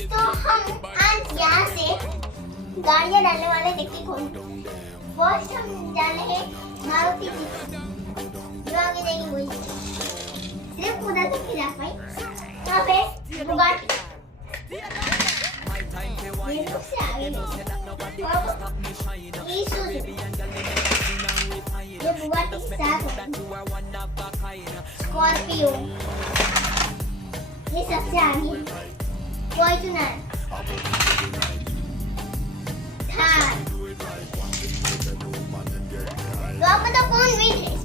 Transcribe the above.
तो हम आज यहाँ से गाड़ियाँ डालने वाले देखते कौन। फर्स्ट हम डाले हैं मारुति जो आगे जाएगी वही, सिर्फ उधर तक ही जा पाई। यहाँ पे बुगाटी ये सबसे आगे ईसुज़ू, ये बुगाटी के साथ स्कॉर्पियो, ये सबसे आगे फॉर्च्यूनर, थार। तो आप बताओ कौन विन है?